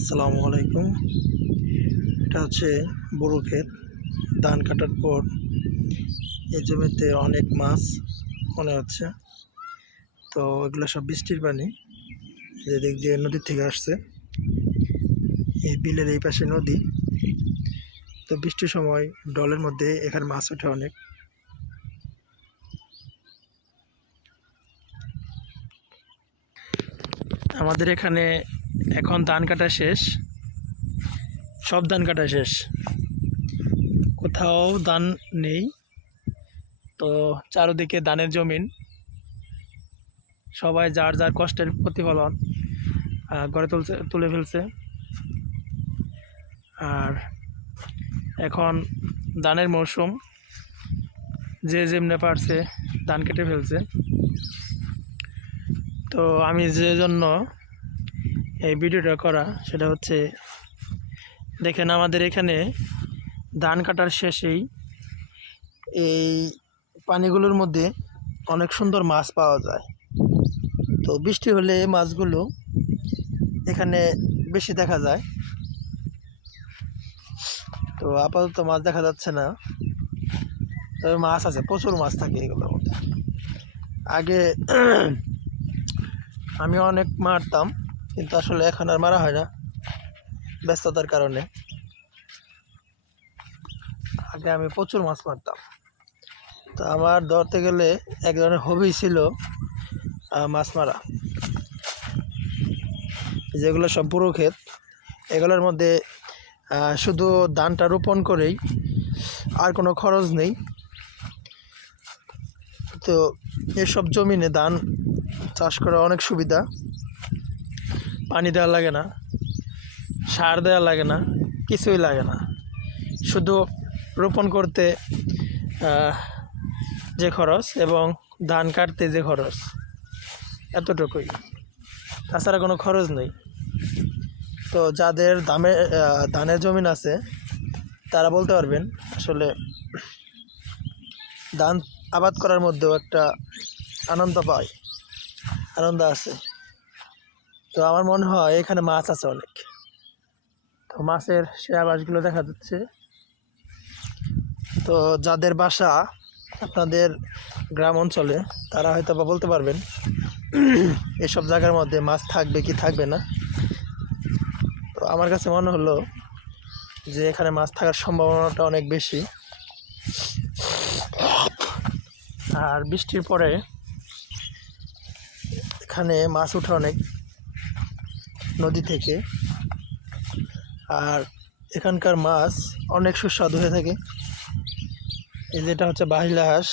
আসসালামু আলাইকুম। এটা হচ্ছে বড় ক্ষেত। ধান কাটার পর এই জমিতে অনেক মাছ মনে হচ্ছে। তো এগুলো সব বৃষ্টির পানি, যেদিক দিয়ে নদীর থেকে আসছে। এই বিলের এই পাশে নদী। তো বৃষ্টির সময় ডলের মধ্যে এখানে মাছ ওঠে অনেক। আমাদের এখানে এখন ধান কাটা শেষ, সব ধান কাটা শেষ, কোথাও ধান নেই। তো চারদিকে ধানের জমিন, সবাই যার যার কষ্টের প্রতিফলন গড়ে তুলে ফেলছে। আর এখন ধানের মৌসুম, যে যেমনে পারছে ধান কেটে ফেলছে। তো আমি যে জন্য এই ভিডিওটা করা, সেটা হচ্ছে দেখেন আমাদের এখানে ধান কাটার শেষেই এই পানিগুলোর মধ্যে অনেক সুন্দর মাছ পাওয়া যায়। তো বৃষ্টি হলে মাছগুলো এখানে বেশি দেখা যায়। তো আপাতত মাছ দেখা যাচ্ছে না, তবে মাছ আছে, প্রচুর মাছ থাকে এগুলোর মধ্যে। আগে আমি অনেক মারতাম, কিন্তু আসলে এখন আর মারা হয় না ব্যস্ততার কারণে। আগে আমি প্রচুর মাছ মারতাম। তো আমার ধরতে গেলে এক ধরনের হবি ছিল মাছ মারা। যেগুলো সব পুরো ক্ষেত, এগুলোর মধ্যে শুধু ধানটা রোপণ করেই, আর কোনো খরচ নেই। তো এসব জমিনে ধান চাষ করা অনেক সুবিধা। পানি দেওয়া লাগে না, সার দেওয়া লাগে না, কিছুই লাগে না। শুধু রোপণ করতে যে খরচ এবং ধান কাটতে যে খরচ, এতটুকুই, তাছাড়া কোনো খরচ নেই। তো যাদের ধানের জমিন আছে তারা বলতে পারবেন আসলে ধান আবাদ করার মধ্যেও একটা আনন্দ আছে। তো আমার মনে হয় এখানে মাছ আছে অনেক। তো মাছের সে আবাসগুলো দেখা যাচ্ছে। তো যাদের বাসা আপনাদের গ্রাম অঞ্চলে, তারা হয়তো বা বলতে পারবেন এসব জায়গার মধ্যে মাছ থাকবে কি থাকবে না। তো আমার কাছে মনে হলো যে এখানে মাছ থাকার সম্ভাবনাটা অনেক বেশি। আর বৃষ্টির পরে এখানে মাছ ওঠে অনেক নদী থেকে। আর এখানকার মাছ অনেক সুস্বাদু হয়ে থাকে। এই যেটা হচ্ছে বাহিলা হাঁস,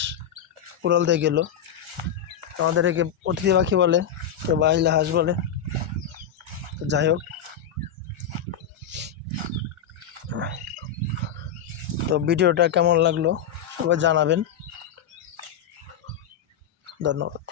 উড়াল দিয়ে গেল। আমাদের একে অতিথি পাখি বলে, কেউ বাহিলা হাঁস বলে। যাই হোক, তো ভিডিওটা কেমন লাগলো সবাই জানাবেন। ধন্যবাদ।